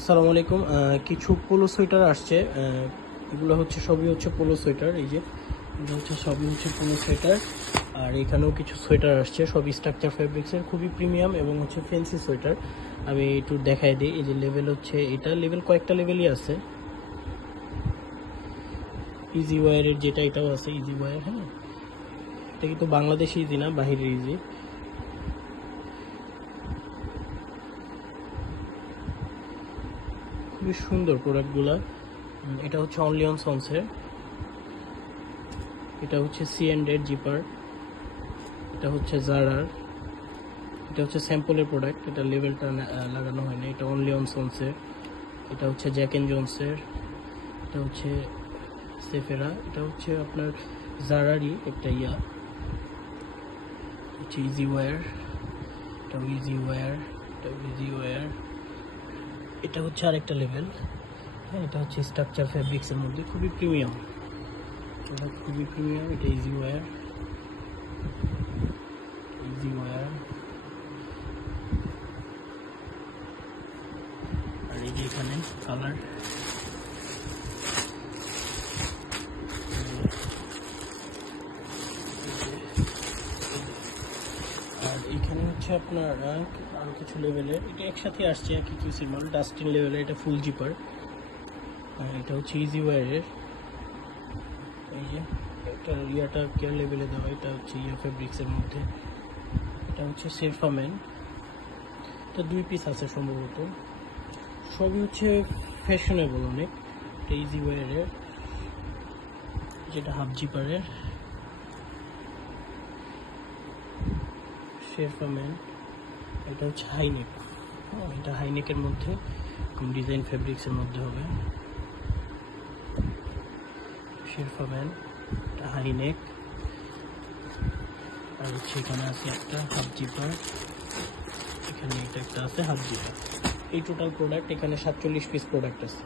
আসসালামু আলাইকুম। কিছু পোলো সোয়েটার আসছে। এগুলো হচ্ছে সবই হচ্ছে পোলো সোয়েটার। এই যে এগুলো হচ্ছে সবই হচ্ছে পোলো সোয়েটার। আর এখানেও কিছু সোয়েটার আসছে, সবই স্ট্রাকচার ফেব্রিক্সের, খুবই প্রিমিয়াম এবং হচ্ছে ফ্যান্সি সোয়েটার। আমি একটু দেখাই দিই। এই যে লেভেল হচ্ছে এটা, লেভেল কয়েকটা লেভেলই আছে। ইজি ওয়্যারের যেটা, এটাও আছে ইজি ওয়্যার। হ্যাঁ, এটা কিন্তু বাংলাদেশি ইজি না, বাহিরের ইজি। খুবই সুন্দর প্রোডাক্টগুলো। এটা হচ্ছে অনলি অন সন্সের। এটা হচ্ছে C&A জিপার। এটা হচ্ছে জারার। এটা হচ্ছে স্যাম্পলের প্রোডাক্ট, এটা লেভেলটা লাগানো হয়নি। এটা অনলি অন সন্সের। এটা হচ্ছে জ্যাক এন্ড জোন্সের। এটা হচ্ছে সেফেরা। এটা হচ্ছে আপনার জারারই একটা হচ্ছে ইজি ওয়্যার। এটাও ইজি ওয়্যার। এটাও ইজি ওয়্যার। এটা হচ্ছে আরেকটা লেভেল। হ্যাঁ, এটা হচ্ছে স্ট্রাকচার ফেব্রিক্সের মধ্যে, খুবই প্রিমিয়াম। এটা খুবই প্রিমিয়াম। এটা ইজি ওয়্যার। Easy wear. আর এই যে এখানে কালার। আর এখানে হচ্ছে আপনার আরও কিছু লেভেলের, এটা একসাথে আসছে একই কিউসির মাল। ডাস্টিন লেভেলের, এটা ফুল জিপার। এটা হচ্ছে ইজি ওয়্যারের। এই যে একটা ইয়াটা কেয়ার লেভেলে দেওয়া, এটা হচ্ছে ফেব্রিক্সের মধ্যে। এটা হচ্ছে সেফাম্যান। এটা 2 পিস আছে সম্ভবত। সবই হচ্ছে ফ্যাশনেবল অনেক। এটা ইজি ওয়্যারের, যেটা হাফ জিপারের। শেরফাম্যান। এটা হচ্ছে হাইনেক। এটা হাইনেকের মধ্যে ডিজাইন ফেব্রিক্সের মধ্যে হবে। শেরফাম্যান, এটা হাইনেক। আর হচ্ছে এখানে আছে একটা হাফ জিপার। এখানে এটা একটা আছে হাফ জিপার। এই টোটাল প্রোডাক্ট এখানে 47 পিস প্রোডাক্ট আছে।